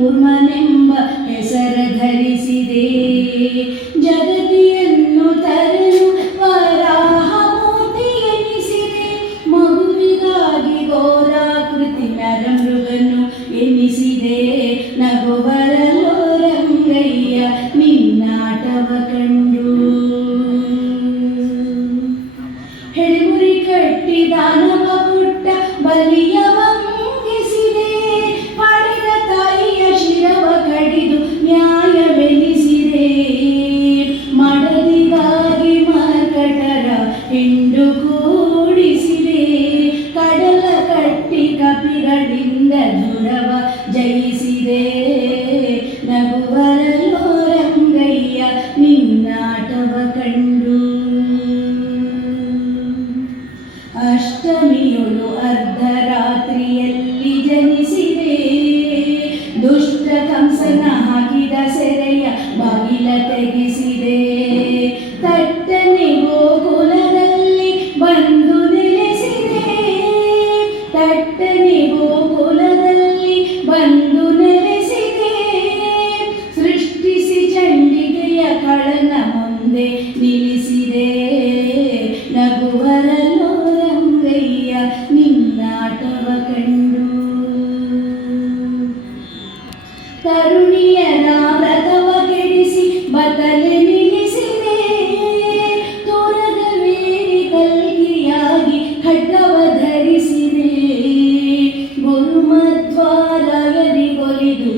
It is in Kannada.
ಕೂರ್ಮನೆಂಬ ಹೆಸರ ಧರಿಸಿದೆ. ಜಗತಿಯನ್ನು ತರಲು ವರಾಹಮೂರ್ತಿ ಎನಿಸಿದೆ. ಮಗುವಿಗಾಗಿ ಘೋರಾಕೃತಿ ನರಮೃಗನು ಎನಿಸಿದೆ. ನಗುವರಲೋ ರಂಗಯ್ಯ ನಿನ್ನಾಟವ ಕಂಡು. ಹೆಳಿಮುರಿ ಕಟ್ಟಿ ದಾನವ ಕೊಟ್ಟ ಬಲಿಯ ಮಂಗಿಸಿದೆ. ಪಡೆದ ತಾಯಿಯ ಶಿರವ ಕಡಿದು ನ್ಯಾಯವೆನಿಸಿದೆ. ಮಡದಿಗಾಗಿ ಮರ್ಕಟರ ಹಿಂಡು ಕೂಡಿಸಿದೆ. ಕಡಲ ಕಟ್ಟಿ ಕಪಿಗಳಿಂದ ದುರವ ಜಯಿಸಿದೆ. ನಗುವರಲೋ ರಂಗಯ್ಯ ನಿನ್ನಾಟವ ಕಂಡು. ಅಷ್ಟಮಿಯೊಳು ಅರ್ಧರಾತ್ರಿಯಲ್ಲಿ ಜನಿಸಿದೆ. ದುಷ್ಟ ಕಂಸನ ಹಾಕಿದ ಸೆರೆಯ ಬಾಗಿಲ ತೆಗೆಸಿದೆ. ತಟ್ಟನೆ ಗೋಕುಲದಲ್ಲಿ ಬಂದು ನೆಲೆಸಿದೆ. ತಟ್ಟನೆ ಗೋಕುಲದಲ್ಲಿ ಬಂದು ನೆಲೆಸಿದೆ. ಸೃಷ್ಟಿಸಿ ಚಂಡಿಕೆಯ ಕಳನ ಮುಂದೆ ನಿಲ್ಲಿಸಿದೆ. ನಗುವರಲೋ ರಂಗಯ್ಯ ನಿನ್ನಾಟವ ಕಂಡು. ತರುಣಿಯರ ವ್ರತವ ಕೆಡಿಸಿ ಬದಲೆ ನಿಲ್ಲಿಸಿದೆ. ತೋರಗವೇರಿ ಕಲ್ಗಿಯಾಗಿ ಖಡ್ಗವ ಧರಿಸಿದೆ. ಗುರುಮಧ್ವಾರ ಎರಿಗೊಲಿದು